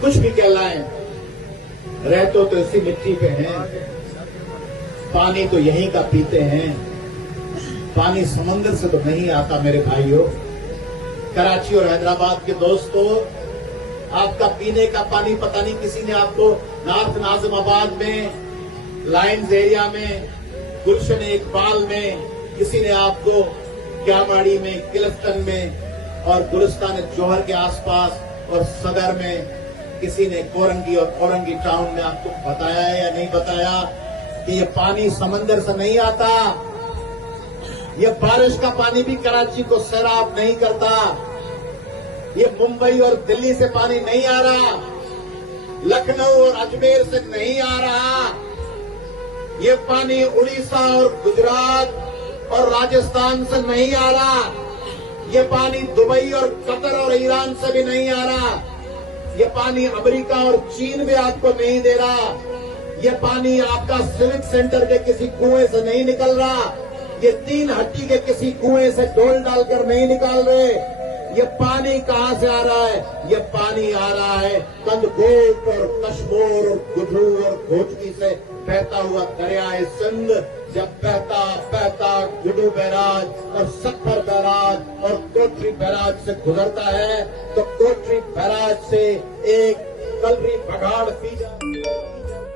कुछ भी कहलाएं, रहते तो इसी मिट्टी पे हैं, पानी तो यहीं का पीते हैं, पानी समुद्र से तो नहीं आता मेरे भाइयों। कराची और हैदराबाद के दोस्तों, आपका पीने का पानी पता नहीं किसी ने आपको नॉर्थ नाजिमाबाद में, लाइन्स एरिया में, गुलशन इकबाल में, किसी ने आपको क्यामाड़ी में, किलफ्टन में और गुलिस्तान जौहर के आसपास और सदर में, किसी ने कोरंगी और औरंगी टाउन में आपको बताया है या नहीं बताया कि ये पानी समंदर से नहीं आता। ये बारिश का पानी भी कराची को सैराब नहीं करता। ये मुंबई और दिल्ली से पानी नहीं आ रहा, लखनऊ और अजमेर से नहीं आ रहा। ये पानी उड़ीसा और गुजरात और राजस्थान से नहीं आ रहा। ये पानी दुबई और कतर और ईरान से भी नहीं आ रहा। ये पानी अमेरिका और चीन भी आपको नहीं दे रहा। ये पानी आपका सिविक सेंटर के किसी कुएं से नहीं निकल रहा। ये 3 हट्टी के किसी कुएं से डोल डालकर नहीं निकाल रहे। ये पानी कहां से आ रहा है? ये पानी आ रहा है कंदकोट और कश्मीर और गुडरू और घोटकी से बहता हुआ दरियाए सिंध। जब बहता बहता गुडू बैराज और सत्तर बैराज और कोटरी बैराज से गुजरता है तो कोटरी बैराज से एक कलरी बघाड़ फीजा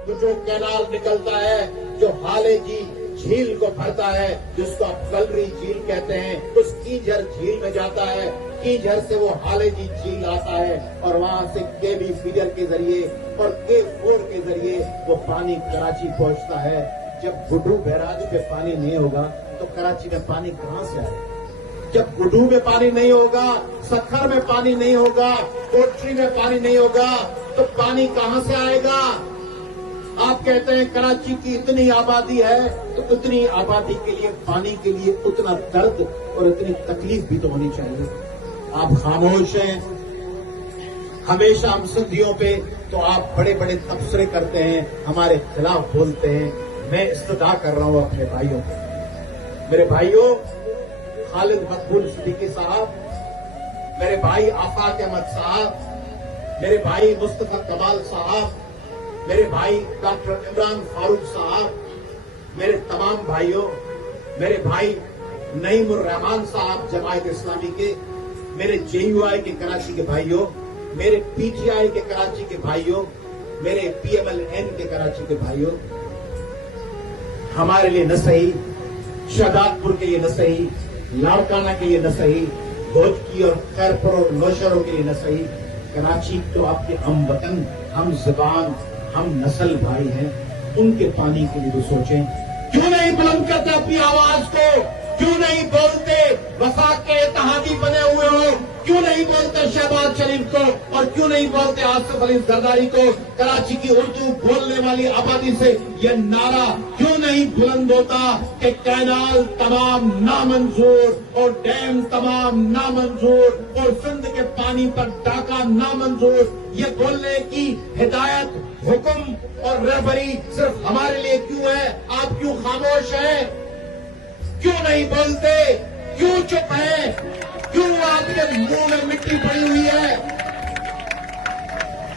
जो कैनाल निकलता है, जो हाले की झील को भरता है, जिसको आप कलरी झील कहते हैं, उस कीझर झील में जाता है। कीझर से वो हाले की झील आता है और वहां से केबी फीडर के जरिए और K4 के जरिए वो पानी कराची पहुंचता है। जब गुडू बैराज पे पानी नहीं होगा तो कराची में पानी कहां से आएगा? जब गुडू में पानी नहीं होगा, सखर में पानी नहीं होगा, कोटरी में पानी नहीं होगा, तो पानी कहां से आएगा? आप कहते हैं कराची की इतनी आबादी है, तो उतनी आबादी के लिए पानी के लिए उतना दर्द और इतनी तकलीफ भी तो होनी चाहिए। आप खामोश हैं। हमेशा हम सिंधियों पे तो आप बड़े बड़े तबसरे करते हैं, हमारे खिलाफ बोलते हैं। मैं इस्तदा कर रहा हूं अपने भाइयों को। मेरे भाइयों, खालिद मकबूल सिद्दीकी साहब, मेरे भाई आफाक अहमद साहब, मेरे भाई मुस्तफा कमाल साहब, मेरे भाई डॉक्टर इमरान फारूक साहब, मेरे तमाम भाइयों, मेरे भाई नईमुर रहमान साहब जमायत इस्लामी के, मेरे JUI के कराची के भाइयों, मेरे PTI के कराची के भाइयों, मेरे PMLN के कराची के भाइयों, हमारे लिए न सही, शहदादपुर के लिए न सही, लाड़काना के लिए न सही, भोजकी और खैरपुर और नौशहरों के लिए न सही, कराची तो आपके हम वतन, हम जुबान, हम नस्ल भाई हैं, उनके पानी के लिए तो सोचें। क्यों नहीं बुलंद करते अपनी आवाज को? क्यों नहीं बोलते वफाक के इत्तेहादी बने हुए हो? क्यों नहीं बोलते शहबाज शरीफ को? और क्यों नहीं बोलते आसिफ अली जरदारी को? कराची की उर्दू बोलने वाली आबादी से यह नारा क्यों नहीं बुलंद होता कि कैनाल तमाम नामंजूर और डैम तमाम नामंजूर और सिंध के पानी पर डाका नामंजूर? ये बोलने की हिदायत, हुक्म और रहबरी सिर्फ हमारे लिए क्यों है? आप क्यों खामोश हैं? क्यों नहीं बोलते? क्यों चुप है? क्यों आपके मुंह में मिट्टी पड़ी हुई है?